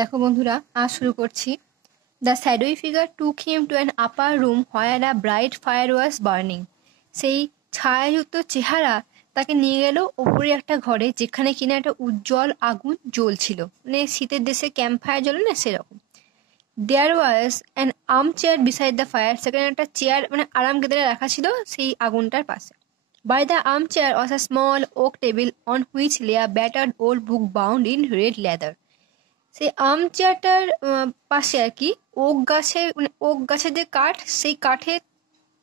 দেখো বন্ধুরা, আজ শুরু করছি। The shadowy figure took him to an upper room where a bright fire was burning. সেই ছায়াযুক্ত চেহারা তাকে নিয়ে গেল ওপরে একটা ঘরে, যেখানে কিনা একটা উজ্জ্বল আগুন জ্বলছিল, মানে শীতের দেশে ক্যাম্প ফায়ার জ্বলে না, সেরকম। There was an arm chair beside the fire. সেখানে একটা চেয়ার, মানে আরাম কেদারে রাখা ছিল সেই আগুনটার পাশে। By the armchair was a small oak table on which lay a battered old book bound in red leather. সেই আম চেয়ারটার পাশে আর কি ওক গাছের, মানে ওক গাছের যে কাঠ, সেই কাঠের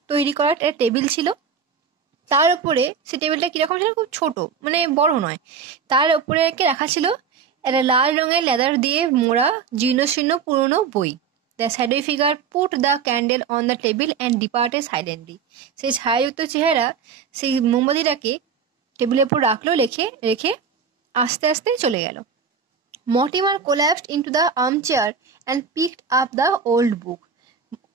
তৈরি করা একটা টেবিল ছিল। তার উপরে সেই টেবিলটা কিরকম ছিল, খুব ছোট, মানে বড় নয়। তার উপরে কি রাখা ছিল একটা লাল রঙের লেদার দিয়ে মোড়া জীর্ণশীর্ণ পুরনো বই। The shadow figure put the candle on the table and departed silently. সেই ছায়াযুক্ত চেহারা সেই মোমবাতিটাকে টেবিলের উপর রাখলো, রেখে আস্তে আস্তে চলে গেল। Mortimer collapsed into the armchair and picked up the old book.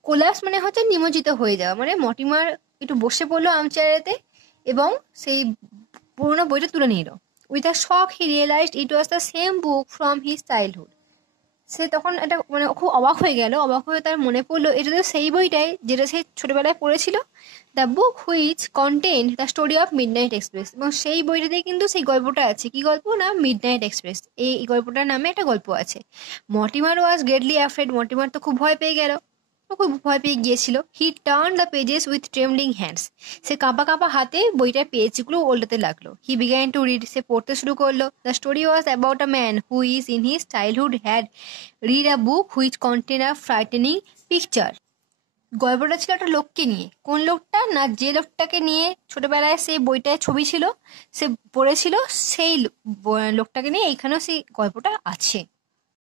Collapse মানে হচ্ছে নিমজ্জিত হয়ে যাওয়া, মানে মর্টিমার একটু বসে পড়লো আর্মচেয়ারেতে এবং সেই পুরোনো বইটা তুলে নিল। With a shock he realised it was the same book from his childhood. সে তখন এটা মানে খুব অবাক হয়ে গেল, অবাক হয়ে তার মনে পড়লো এটা তো সেই বইটাই যেটা সে ছোটবেলায় পড়েছিল। The book which content the story of midnight express. এবং সেই বইটাতেই কিন্তু সেই গল্পটা আছে। কি গল্প না, মিডনাইট এক্সপ্রেস। এই গল্পটার নামে একটা গল্প আছে। মর্টিমার ওয়াজ গ্রেটলি অ্যাফ্রেড। মর্টিমার তো খুব ভয় পেয়ে গেল, ও খুব ভয় পেয়ে গিয়েছিল। He turn the pages with trembling hands. সে কাঁপা কাঁপা হাতে বইটার পেজগুলো ওল্টাতে লাগলো। He began to read. সে পড়তে শুরু করলো। The story was about a man who is in his childhood had read a book which contain a frightening picture. গল্পটা ছিল একটা লোককে নিয়ে। কোন লোকটা না, যে লোকটাকে নিয়ে ছোটবেলায় সেই বইটায় ছবি ছিল, সে পড়েছিল, সেই লোকটাকে নিয়ে এইখানেও সেই গল্পটা আছে।